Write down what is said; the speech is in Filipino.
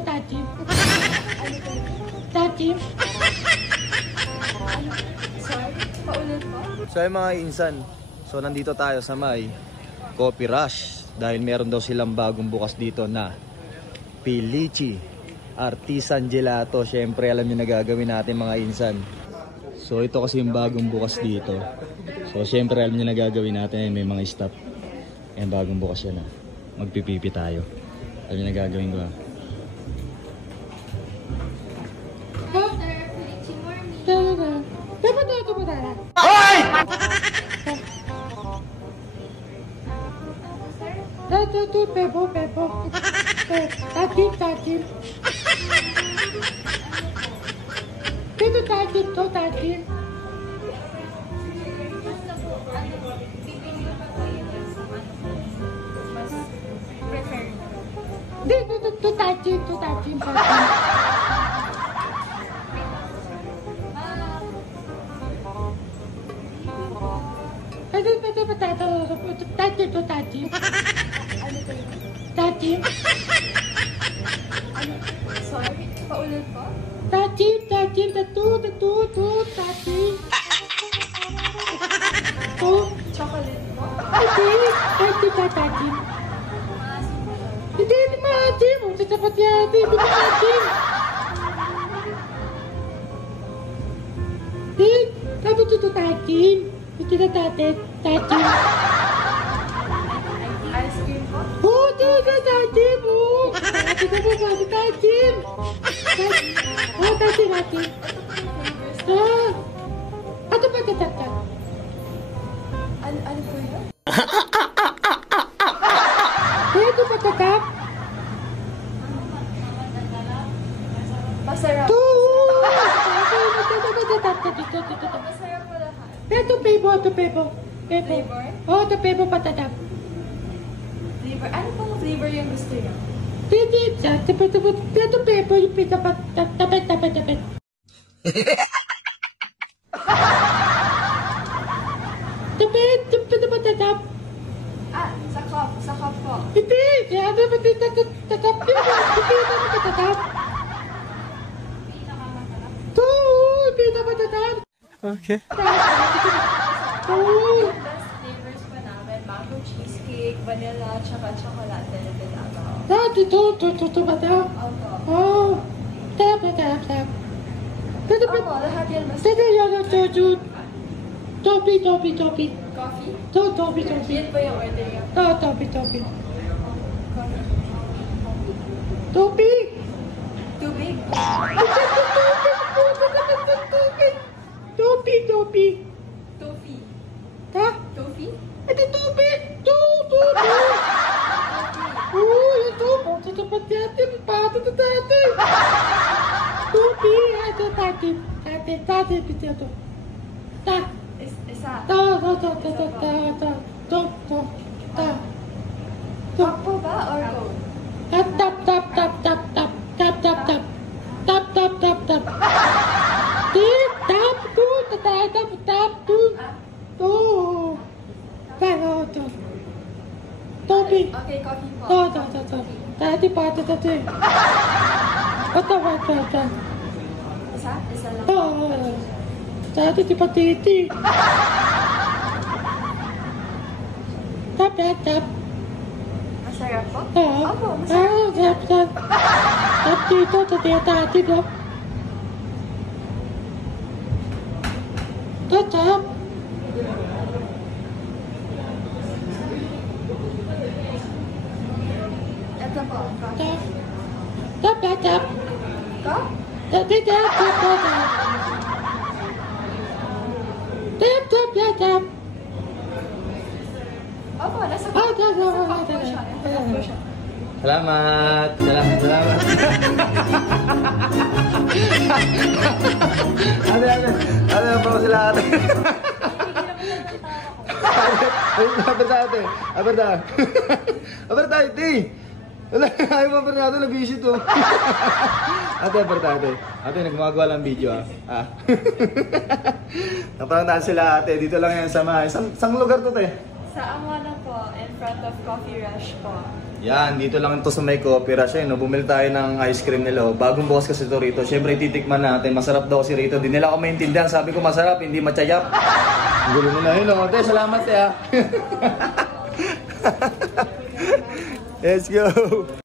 touching. Touching. Sorry, paulit po. So ay mga insan, so nandito tayo sa may Coffee Rush dahil meron daw silang bagong bukas dito na Felici Artisan Gelato. Syempre alam niyo na gagawin natin mga insan. So ito kasi yung bagong bukas dito. So syempre alam niyo na gagawin natin, may mga stop. Ayan, bagong bukas yan, magpipipi tayo. Alam niyo na gagawin ko, Hoy! Bebo. Touching. Touching. Touching. Touching. Sorry, paulit po. Touching. Touching. Chocolate po. Touching. Hindi maasim. Sasapat yan. Hindi maasim. Sabi ito touching. Hindi na touching. Ice cream po. Oh, touching. Touching. Oh, touching. Ano ba tatatan? Ano po yun? Ito ba tatap? Masarap. Masarap Masarap po lahat. Ito pebo. Flavor? Oh, ito pebo patatap. Flavor? Ano pong flavor yung gusto niyo? Ito pebo yung pitapat. Tapet. Tapet patatap. Sa cup po. Hindi. Ano ba tatap? Hindi naman patatap. Ito. Hindi naman patatap. Okay. Oh. Best flavors pa namin, mango cheesecake, vanilla, tsaka chocolate na pinagawa. Ito ba ito? Opo. Oh. Tap. Opo, lahat yan mas... Topi. Coffee? Topi. Yan po yung order niyo. Topi. Tubig? Topi. Toffee? Ha? Toffee? Ito topi. Topi. Oh, ito. Tatapat natin. Pato na natin. Topi. Ito tatin. Ito. Ta. Isa. Ta. Cup po ba or gold? Tap. Tip. Tap. Topi. Okay, coffee po. Tati. Ata. Isa lang. Tati tipatiti. Tap. Masarap po? Oo. Opo, masarap. Tap dito, tati. Tap. Ito po. Coffee. Tap. Cup? Tap. Opo, nasa cup. Nasa cup po siya. Salamat. Ano po sila ate? Abad tayo, ti. Wala, ayaw pa Bernardo, nag-visit to. Ate, ate, nagmagawa lang video ah. Napanandaan sila ate, dito lang yan sa may, sang lugar to te? Sa Amana po, in front of Coffee Rush po. Yan, dito lang ito sa may Coffee Rush. No? Bumili tayo ng ice cream nila. Oh. Bagong bukas kasi ito rito. Siyempre, titikman natin. Masarap daw kasi rito. Di nila ako maintindihan. Sabi ko masarap, hindi matsayap. Gulo mo na yun. Oh. Te, salamat te ha. Let's go.